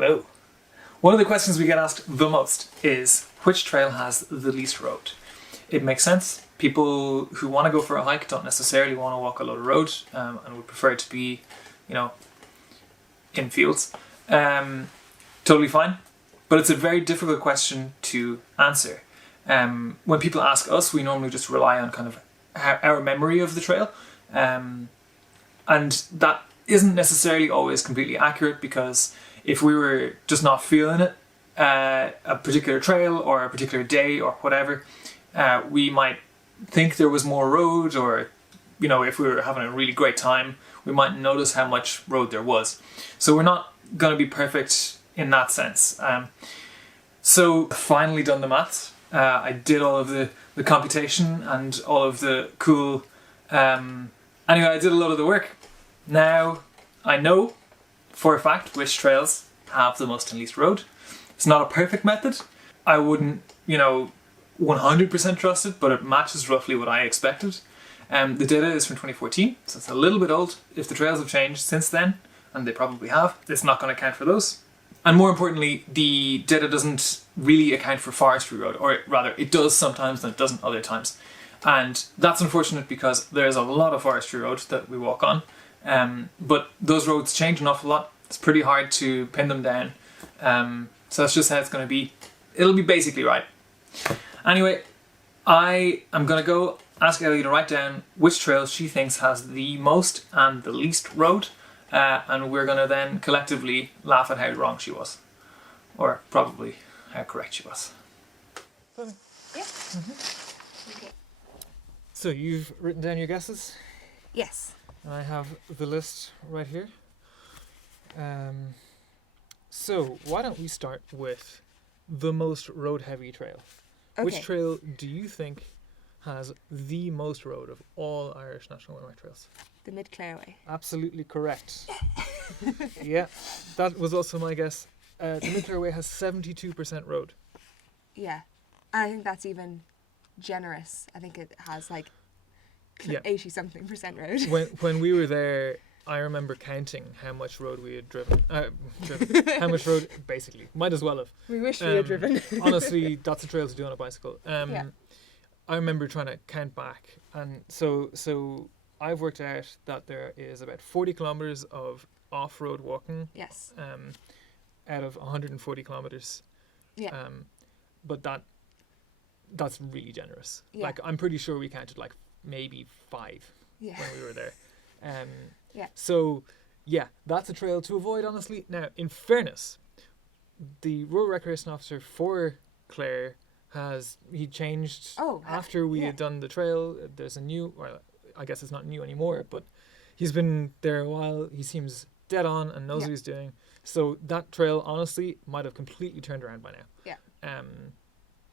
Hello. One of the questions we get asked the most is, which trail has the least road? It makes sense. People who want to go for a hike don't necessarily want to walk a lot of road and would prefer to be, in fields. Totally fine. But it's a very difficult question to answer. When people ask us, we normally just rely on kind of our memory of the trail. And that isn't necessarily always completely accurate, because if we were just not feeling it, a particular trail or a particular day or whatever, we might think there was more road, or if we were having a really great time, we might notice how much road there was. So we're not going to be perfect in that sense. So finally done the maths. I did all of the computation and all of the cool... anyway, I did a lot of the work. Now I know for a fact which trails have the most and least road. It's not a perfect method. I wouldn't, 100% trust it, but it matches roughly what I expected. The data is from 2014, so it's a little bit old. If the trails have changed since then, and they probably have, it's not going to count for those. And more importantly, the data doesn't really account for forestry road, or rather, it does sometimes and it doesn't other times. And that's unfortunate, because there's a lot of forestry road that we walk on, but those roads change an awful lot. It's pretty hard to pin them down. So that's just how it's going to be. It'll be basically right. Anyway, I am going to go ask Ellie to write down which trail she thinks has the most and the least road, and we're going to then collectively laugh at how wrong she was, or probably how correct she was. Yeah. Mm-hmm. Okay. So you've written down your guesses? Yes. And I have the list right here. So why don't we start with the most road-heavy trail? Okay. Which trail do you think has the most road of all Irish National Landmark trails? The Mid-Clearway. Absolutely correct. Yeah, that was also my guess. The Mhuscrai has 72% road. Yeah. And I think that's even generous. I think it has like Yeah. 80-something% road. When we were there, I remember counting how much road we had driven. How much road, basically. Might as well have. We wish we had driven. Honestly, that's a trail to do on a bicycle. Yeah. I remember trying to count back, and so I've worked out that there is about 40 kilometres of off-road walking. Yes. Out of 140 kilometres. Yeah. But that's really generous. Yeah. Like, I'm pretty sure we counted like maybe 5 Yeah. when we were there. Yeah. So, yeah, that's a trail to avoid, honestly. Now, in fairness, the rural recreation officer for Clare he changed after we had done the trail. There's a new, well, I guess it's not new anymore, but he's been there a while. He seems dead on and knows what he's doing. So that trail, honestly, might have completely turned around by now. Yeah.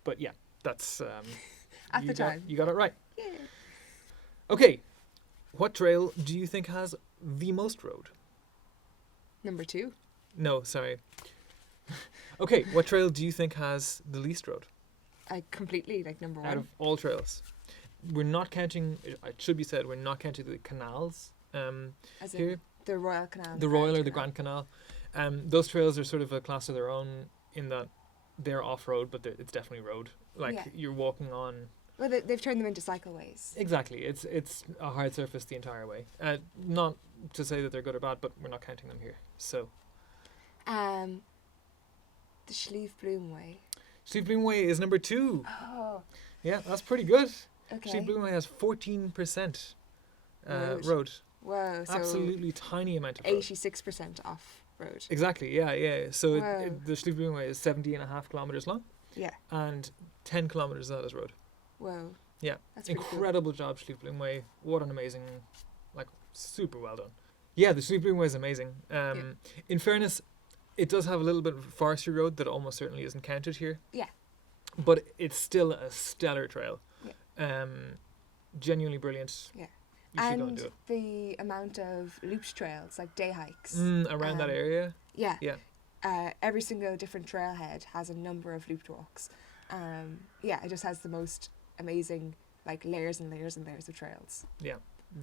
But yeah, that's At the time. You got it right. Yeah. Okay, what trail do you think has the most road? Number 2. No, sorry. Okay, what trail do you think has the least road? Completely, like number 1. Out of all trails. We're not counting, it should be said, we're not counting the canals As here. in the Royal Canal. The Royal or the Grand Canal. Those trails are sort of a class of their own in that they're off-road, but it's definitely road. Like, you're walking on... Well, they've turned them into cycleways. Exactly. It's a hard surface the entire way. Not to say that they're good or bad, but we're not counting them here. So... The Slieve Way. Slieve Way is number 2. Oh. Yeah, that's pretty good. Okay. Slieve Way has 14% road. Wow. So absolutely tiny amount of road. 86% off road. Exactly, yeah. So Wow. the Slieve Way is 70.5 kilometres long. Yeah. And 10 kilometres of that is road. Wow. Yeah. That's pretty incredible job, Slieve Way. What an amazing, super well done. Yeah, the Slieve Way is amazing. In fairness, it does have a little bit of forestry road that almost certainly isn't counted here. Yeah. But it's still a stellar trail. Yeah. Genuinely brilliant. Yeah. You should go and do it. The amount of looped trails, like day hikes. Around that area? Yeah. Yeah. Every single different trailhead has a number of looped walks. It just has the most amazing, layers and layers and layers of trails. Yeah.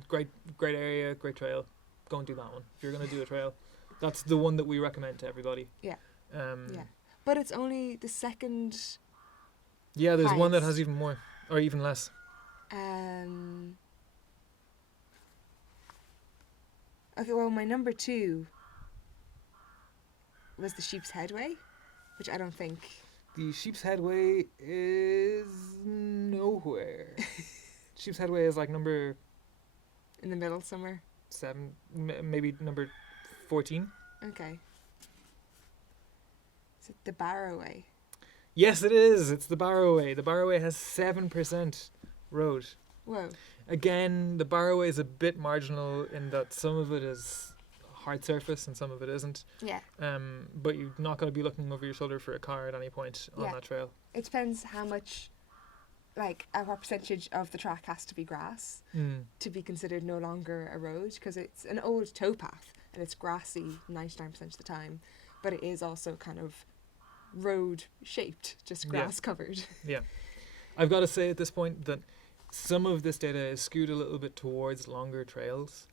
Great area, great trail. Go and do that one. If you're going to do a trail, that's the one that we recommend to everybody. Yeah. Yeah. But it's only the second. Yeah, there's one that highest. has even more, or even less. Okay, well, my number 2 was the Sheep's Head Way, which I don't think. The Sheep's Head Way is nowhere. Sheep's Head Way is like number In the middle somewhere. 7, maybe number 14. Okay. Is it the Barrow Way? Yes, it is. It's the Barrow Way. The Barrow Way has 7% road. Whoa. Again, the Barrow Way is a bit marginal in that some of it is hard surface and some of it isn't. Yeah. But you're not going to be looking over your shoulder for a car at any point on Yeah. that trail. It depends how much, like, what percentage of the track has to be grass to be considered no longer a road, because it's an old towpath and it's grassy 99% of the time, but it is also kind of road shaped, just grass covered. Yeah. I've got to say at this point that some of this data is skewed a little bit towards longer trails.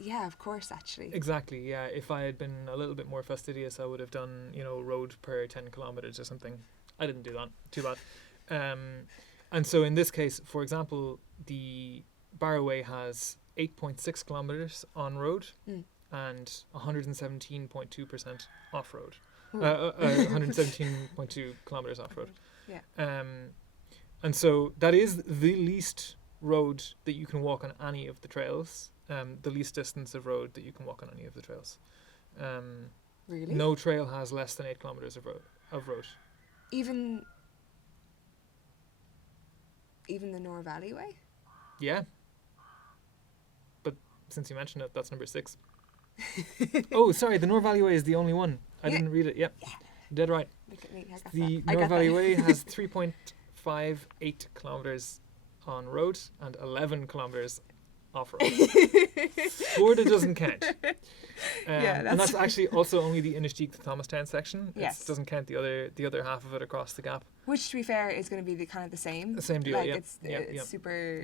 Yeah, of course, actually. Exactly, yeah. If I had been a little bit more fastidious, I would have done, road per 10 kilometres or something. I didn't do that. Too bad. And so in this case, for example, the Barrow Way has 8.6 kilometres on road and 117.2% off road. 117.2 kilometres off road. Yeah. And so that is the least road that you can walk on any of the trails. The least distance of road that you can walk on any of the trails. Really? No trail has less than 8 kilometres of road. Even the Nore Valley Way? Yeah. But since you mentioned it, that's number 6. Oh, sorry, the Nore Valley Way is the only one. I didn't read it. Yep. Yeah. Dead right. Look at me, I got The that. Nore Valley Way has 3.58 kilometres on road and 11 kilometres off road. Sort of doesn't count. And that's actually also only the Inistioge-Thomastown section. Yes. It doesn't count the other half of it across the gap. Which, to be fair, is going to be the kind of the same. The same deal, like yeah. It's super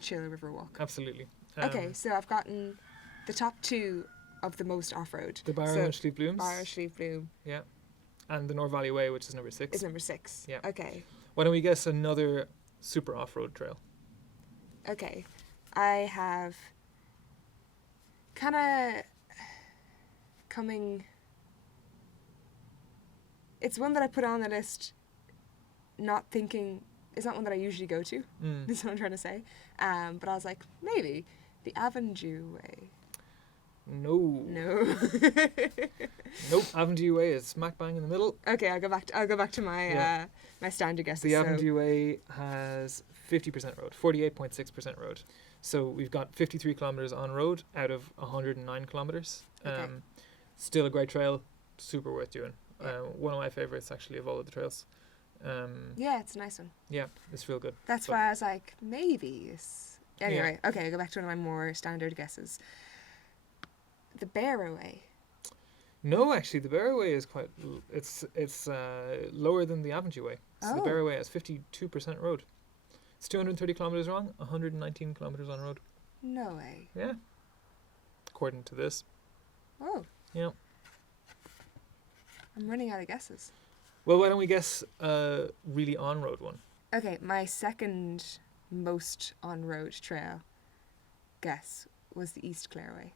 chill river walk. Absolutely. Okay, so I've gotten the top 2 of the most off-road. The Barrow and Slieve Blooms. Barrow, Slieve Bloom. Yeah. And the Nore Valley Way, which is number 6. Is number 6. Yeah. Okay. Why don't we guess another super off-road trail? Okay. I have kind of coming... It's one that I put on the list not thinking... It's not one that I usually go to. This is what I'm trying to say. But I was like, maybe the Avondhu Way. No. Nope. Avondhu Way is smack bang in the middle. Okay, I'll go back to my my standard guesses. The Avondhu Way has 50% road, 48.6% road. So we've got 53 kilometres on road out of 109 kilometres. Okay. Still a great trail, super worth doing. One of my favourites actually of all of the trails. Yeah, it's a nice one. Yeah, it's real good. That's why I was like, maybe. Anyway, okay, I'll go back to one of my more standard guesses. The Barrow Way. No, actually, the Barrow Way is quite... It's lower than the Avondhu Way. So the Barrow Way has 52% road. It's 230 kilometres long, 119 kilometres on road. No way. Yeah. According to this. Oh. Yeah. I'm running out of guesses. Well, why don't we guess a really on-road one? Okay, my second most on-road trail guess was the East Clearway.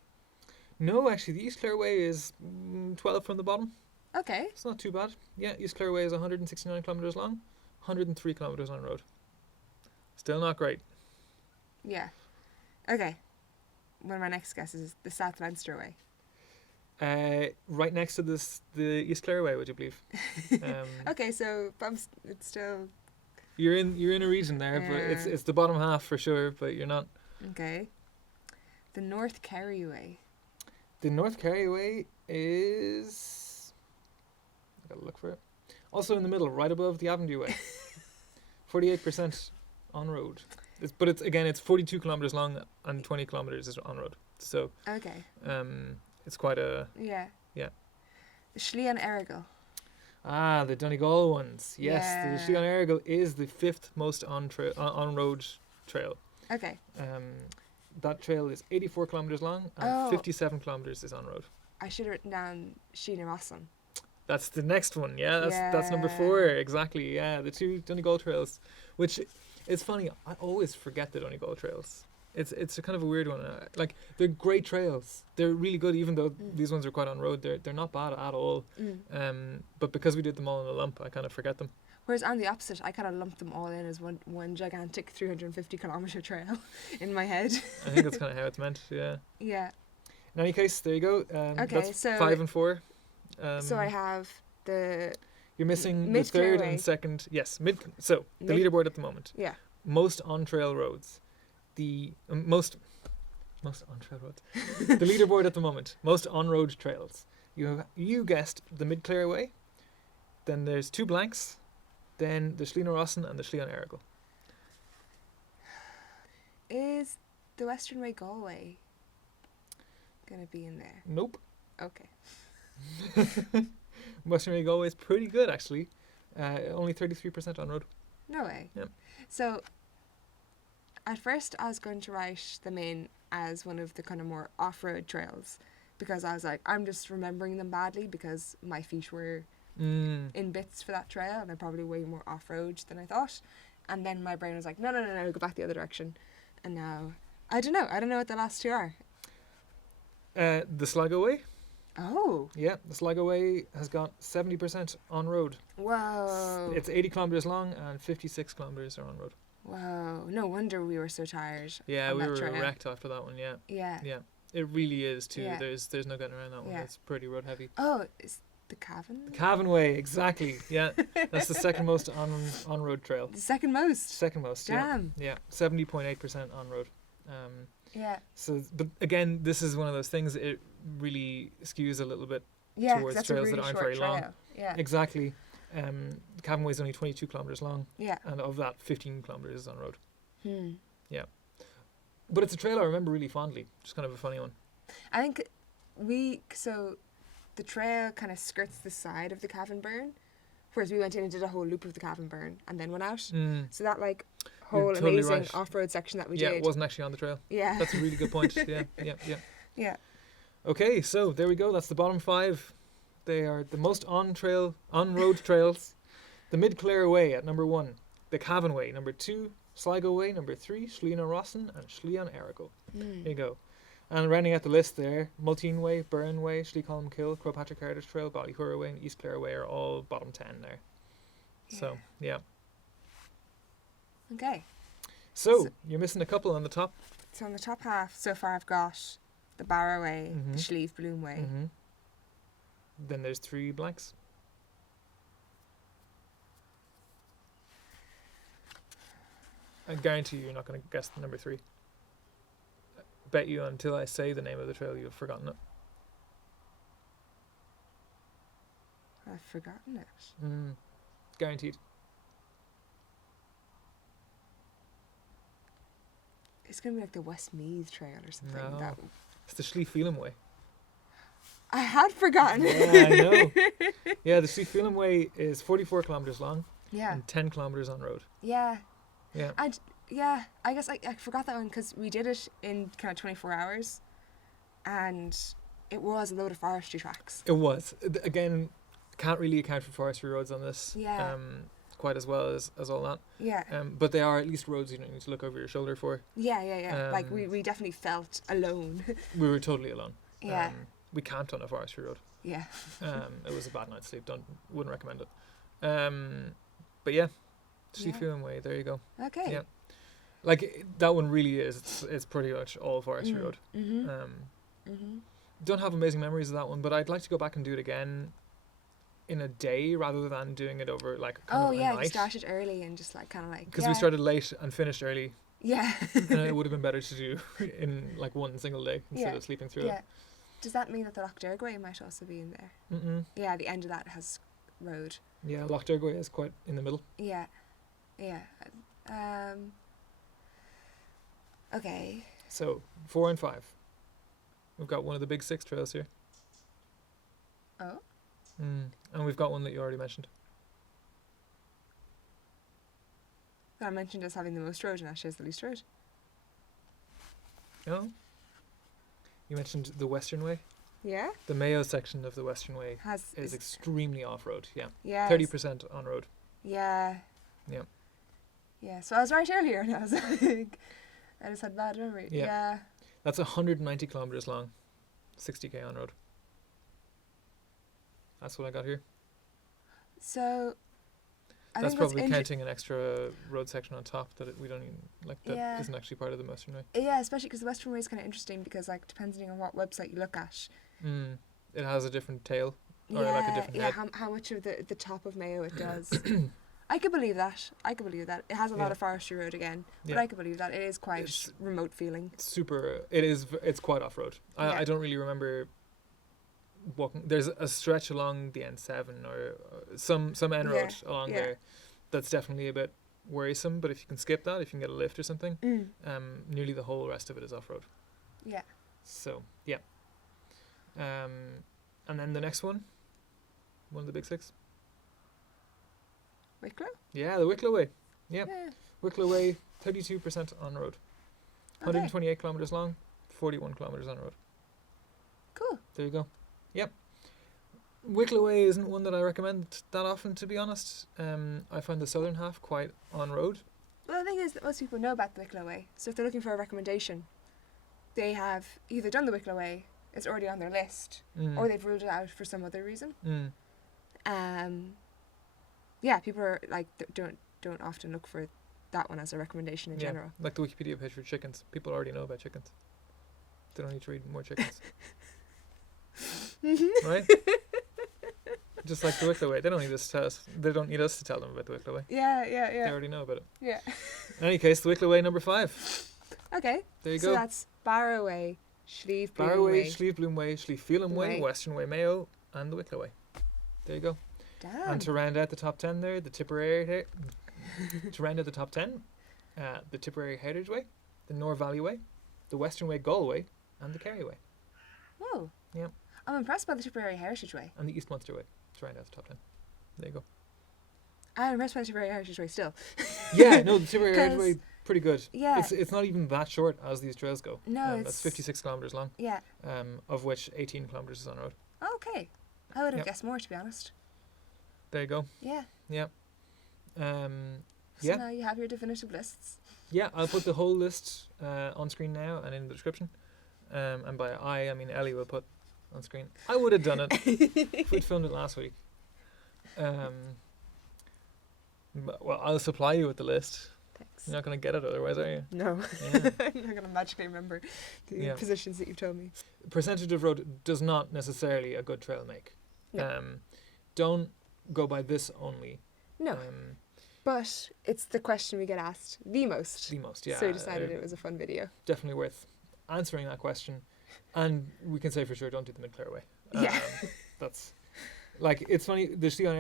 No, actually, the East Clearway is 12 from the bottom. Okay. It's not too bad. Yeah, East Clearway is 169 kilometres long, 103 kilometres on road. Still not great. Yeah. Okay. One of my next guesses is the South Leinster Way. Right next to the East Clearway, would you believe? Okay, so it's still... You're in a region there, but it's the bottom half for sure, but you're not. Okay. The North Kerry Way. The North Kerry Way is... I gotta look for it. Also in the middle, right above the Avondhu Way. 48% on road. But it's 42 kilometres long and 20 kilometres is on road. So Okay. it's quite a... Yeah. Yeah. The Sli Na Finne. Ah, the nGall ones. Yes, Yeah. the Sli Na Finne is the 5th most on-road trail. Okay. That trail is 84 kilometres long and 57 kilometres is on road. I should have written down Sli Na Finne. That's the next one. Yeah, that's number 4 exactly. Yeah, the 2 nGall trails, which it's funny. I always forget the nGall trails. It's a kind of a weird one. Like they're great trails. They're really good, even though these ones are quite on road. They're not bad at all. But because we did them all in a lump, I kind of forget them. Whereas on the opposite, I kind of lumped them all in as one gigantic 350-kilometre trail in my head. I think that's kind of how it's meant. Yeah. Yeah. In any case, there you go. Okay, that's so 5 and 4. So I have the You're missing Mid the third Clearway. and second. Yes, the leaderboard at the moment. Yeah. Most on trail roads. The most on trail roads. The leaderboard at the moment. Most on road trails. You guessed the Mid Clearway. Then there's 2 blanks. Then the Sli Na Finne and the Sli Dhun. Is the Western Way Galway gonna be in there? Nope. Okay. Western Way Galway is pretty good actually. Only 33% on road. No way. Yep. So at first I was going to write them in as one of the kind of more off-road trails because I was like, I'm just remembering them badly because my feet were in bits for that trail and they're probably way more off-road than I thought. And then my brain was like, no, go back the other direction. And now, I don't know what the last 2 are. The Sligo Way. Oh. Yeah, the Sligo Way has got 70% on road. Whoa. It's 80 kilometres long and 56 kilometres are on road. Whoa. No wonder we were so tired. Yeah, on we that were trail. wrecked after that one, yeah. Yeah. Yeah. It really is too. Yeah. There's no getting around that one. Yeah. It's pretty road heavy. Oh, is the Cavan? The Cavan Way, exactly. Yeah. That's the second most on road trail. The second most. Second most, Damn. yeah. 70.8% on road. Yeah. So, but again, this is one of those things. It really skews a little bit Yeah, 'cause towards that's trails a really that aren't short very long. trail. Yeah. Exactly. The Cavan Way is only 22 kilometres long, Yeah. and of that, 15 kilometres is on road. Hmm. Yeah. But it's a trail I remember really fondly. Just kind of a funny one. I think the trail kind of skirts the side of the Cavan Burn, whereas we went in and did a whole loop of the Cavan Burn and then went out. So that like whole totally amazing right. off-road section that we Yeah, did. it wasn't actually on the trail. Yeah. That's a really good point. Yeah. Yeah. Okay, so there we go. That's the bottom 5. They are the most on-road trails. The Mid Clearway at number 1. The Cavan Way, number 2. Sligo Way, number 3. Sli Na Finne and Sli Dhun. There you go. And rounding out the list there, Tain Way, Barrow Way, Sli Kill, Crowpatrick Heritage Trail, Ballyhura Way and East Clearway are all bottom 10 there. So, yeah. Okay. So, you're missing a couple on the top. So on the top half, so far I've got the Barrow Way, the Slieve Way. Then there's 3 blanks. I guarantee you're not going to guess the number 3. I bet you until I say the name of the trail, you've forgotten it. I've forgotten it. Guaranteed. It's going to be like the Westmeath Trail or something. No. It's the Felim Way. I had forgotten it. Yeah, I know. Yeah, the Felim Way is 44 kilometres long Yeah. and 10 kilometres on road. Yeah. Yeah. And yeah, I guess I forgot that one because we did it in kind of 24 hours and it was a load of forestry tracks. It was. Again, can't really account for forestry roads on this. Yeah. Quite as well as all that. Yeah. But they are at least roads you don't need to look over your shoulder for. Yeah. Like we definitely felt alone. We were totally alone. Yeah. We camped on a forestry road. Yeah. It was a bad night's sleep. Wouldn't recommend it. But yeah, Felim Way. There you go. Okay. Yeah. Like that one really is. It's pretty much all forestry road. Don't have amazing memories of that one, but I'd like to go back and do it again in a day rather than doing it over like kind of a night. We started early and just like kind of like because we started late and finished early. Yeah. And it would have been better to do in like one single day instead of sleeping through it. Does that mean that the Loch Way might also be in there? Yeah, the end of that has road. Yeah, Loch Way is quite in the middle. Yeah. Okay. So 4 and 5. We've got one of the big 6 trails here. Oh. And we've got one that you already mentioned. That I mentioned as having the most road and actually has the least road. Oh. You mentioned the Western Way. Yeah. The Mayo section of the Western Way Has is extremely off-road. Yeah. yeah 30% on-road. Yeah. Yeah. Yeah. So I was right earlier, and I was like, I just had bad memory. Yeah. Yeah. That's 190 kilometers long, 60k on road. That's what I got here. So. I That's think what's probably counting an extra road section on top that we don't even that Yeah. isn't actually part of the Western Way. Yeah, especially because the Western Way is kind of interesting because, like, depending on what website you look at. It has a different tail or yeah, like a different head. how much of the top of Mayo it does. I could believe that. It has a lot Yeah. of forestry road again, but Yeah. I could believe that. It is quite It's remote feeling. super. It's quite off road. Yeah. I don't really remember walking. There's a stretch along the N7 or some N road along yeah. there that's definitely a bit worrisome. But if you can skip that, if you can get a lift or something, nearly the whole rest of it is off road. Yeah. So yeah. And then the next one of the big six. Wicklow? Yeah, the Wicklow Way. Yeah. Yeah. Wicklow Way, 32% on road. Okay. 128 kilometres long, 41 kilometres on road. Cool. There you go. Yep. Wicklow Way isn't one that I recommend that often, to be honest. I find the southern half quite on road. Well, the thing is that most people know about the Wicklow Way, so if they're looking for a recommendation, they have either done the Wicklow Way, it's already on their list, or they've ruled it out for some other reason. Yeah, people are like don't often look for that one as a recommendation in general. Like the Wikipedia page for chickens. People already know about chickens. They don't need to read more chickens. Right? Just like the Wicklow Way. They don't need us to tell us. They don't need us to tell them about the Wicklow Way. Yeah. They already know about it. Yeah. In any case, the Wicklow Way number 5. Okay. There you So go. that's Barrow Way, Slieve Dhun Barrow Way, Way. Slieve Dhun Way, Slieve Felim Way, Way. Western Way Mayo, and the Wicklow Way. There you go. Damn. And to round out the top 10 there, the Tipperary to round out the top 10, the Tipperary Heritage Way, the Nore Valley Way, the Western Way Galway, and the Kerry Way. Whoa. Yeah. I'm impressed by the Tipperary Heritage Way. And the East Munster Way to round out the top 10. There you go. I'm impressed by the Tipperary Heritage Way still. Yeah, no, the Tipperary Heritage 'Cause- Way, pretty good. Yeah. It's not even that short as these trails go. No, That's it's 56 kilometres long, Yeah. of which 18 kilometres is on road. Okay. I would have Yep. guessed more, to be honest. There you go. Yeah. Yeah. So Yeah. now you have your definitive lists. Yeah, I'll put the whole list on screen now and in the description. And by I mean Ellie will put on screen. I would have done it if we'd filmed it last week. But, well, I'll supply you with the list. Thanks. You're not going to get it otherwise, are you? No. Yeah. I'm not going to magically remember the Yeah. positions that you've told me. Percentage of road does not necessarily a good trail make. No. Don't go by this only. No. But it's the question we get asked the most. The most, yeah. So we decided it was a fun video. Definitely worth answering that question. And we can say for sure, don't do the Mhuscrai. Yeah. That's like, it's funny, the Sli Na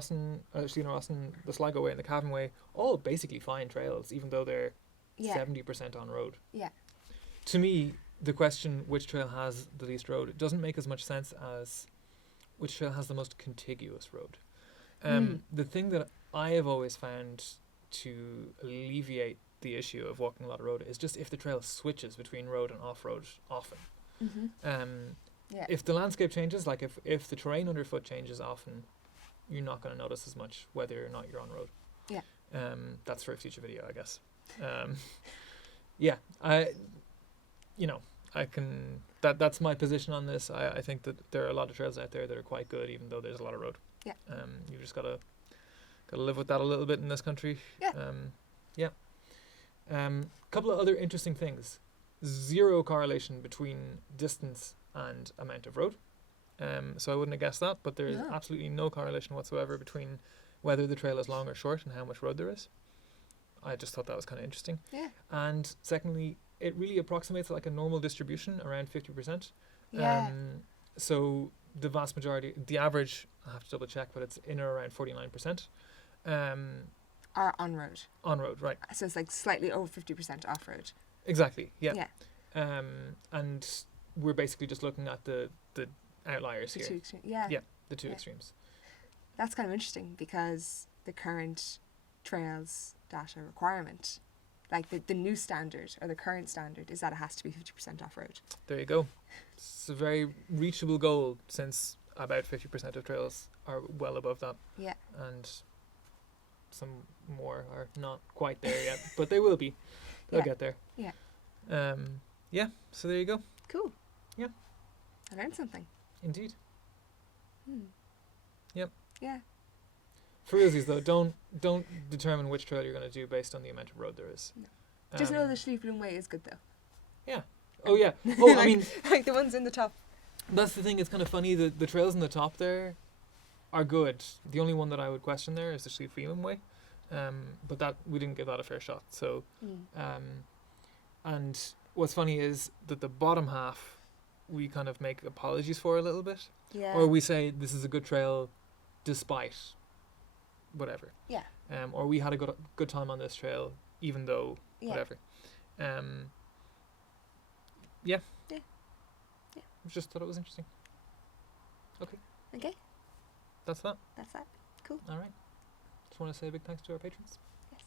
Finne, the Sli Na Finne, the Sligo Way and the Cavan Way, all basically fine trails, even though they're Yeah. 70% on road. Yeah. To me, the question, which trail has the least road, it doesn't make as much sense as which trail has the most contiguous road. The thing that I have always found to alleviate the issue of walking a lot of road is just if the trail switches between road and off-road often. Yeah. If the landscape changes, like if the terrain underfoot changes often, you're not going to notice as much whether or not you're on road. Yeah. That's for a future video, I guess. Yeah, I can. That's my position on this. I think that there are a lot of trails out there that are quite good, even though there's a lot of road. Yeah. You just gotta live with that a little bit in this country. Yeah. Yeah. Couple of other interesting things. Zero correlation between distance and amount of road. So I wouldn't have guessed that, but there is No. absolutely no correlation whatsoever between whether the trail is long or short and how much road there is. I just thought that was kind of interesting. Yeah. And secondly, it really approximates like a normal distribution, around 50%. Yeah. So the vast majority, the average, I have to double check, but it's in or around 49%. Are on road. On road, right. So it's like slightly over 50% off road. Exactly, yeah. Yeah. And we're basically just looking at the outliers The here. two extreme. Yeah. Yeah. The two Yeah. extremes. That's kind of interesting because the current trails data requirement like the new standard or the current standard is that it has to be 50% off-road. There you go. It's a very reachable goal since about 50% of trails are well above that. Yeah. And some more are not quite there yet, but they will be. They'll get there. Yeah. Yeah, so there you go. Cool. Yeah. I learned something. Indeed. Yep. Yeah. For realsies though, don't determine which trail you're going to do based on the amount of road there is. No. Just know the Sli Dhun Way is good though. Yeah. Oh yeah. Oh, I mean, like the ones in the top. that's the thing. It's kind of funny. The trails in the top there are good. The only one that I would question there is the Felim Way, but that we didn't give that a fair shot. So, and what's funny is that the bottom half we kind of make apologies for a little bit, or we say this is a good trail, despite whatever. Yeah. Or we had a good time on this trail, even though whatever. Yeah. I just thought it was interesting. Okay. Okay. That's that. That's that. Cool. All right. Just want to say a big thanks to our patrons. Yes.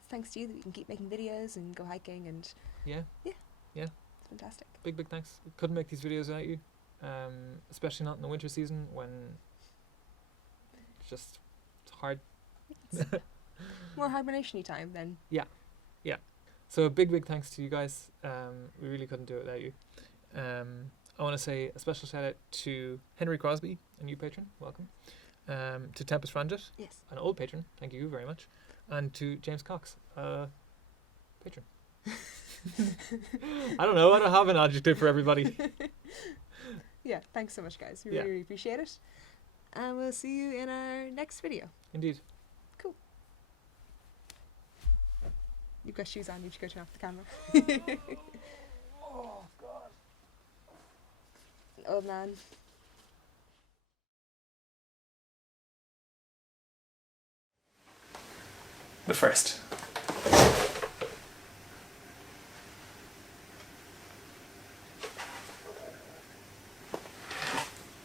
It's thanks to you that we can keep making videos and go hiking and Yeah. it's fantastic. Big thanks. Couldn't make these videos without you, especially not in the winter season when it's hard. More hibernation-y time then. Yeah. So a big thanks to you guys. We really couldn't do it without you. I want to say a special shout out to Henry Crosby, a new patron, welcome. To Tempest Franjit, Yes. an old patron, thank you very much. And to James Cox, patron. I don't know, I don't have an adjective for everybody. Yeah, thanks so much guys. We Yeah. really appreciate it. And we'll see you in our next video. Indeed. Cool. You've got shoes on, you should go turn off the camera. Oh, God. An old man. The first.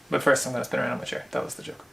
But first I'm going to spin around on my chair. That was the joke.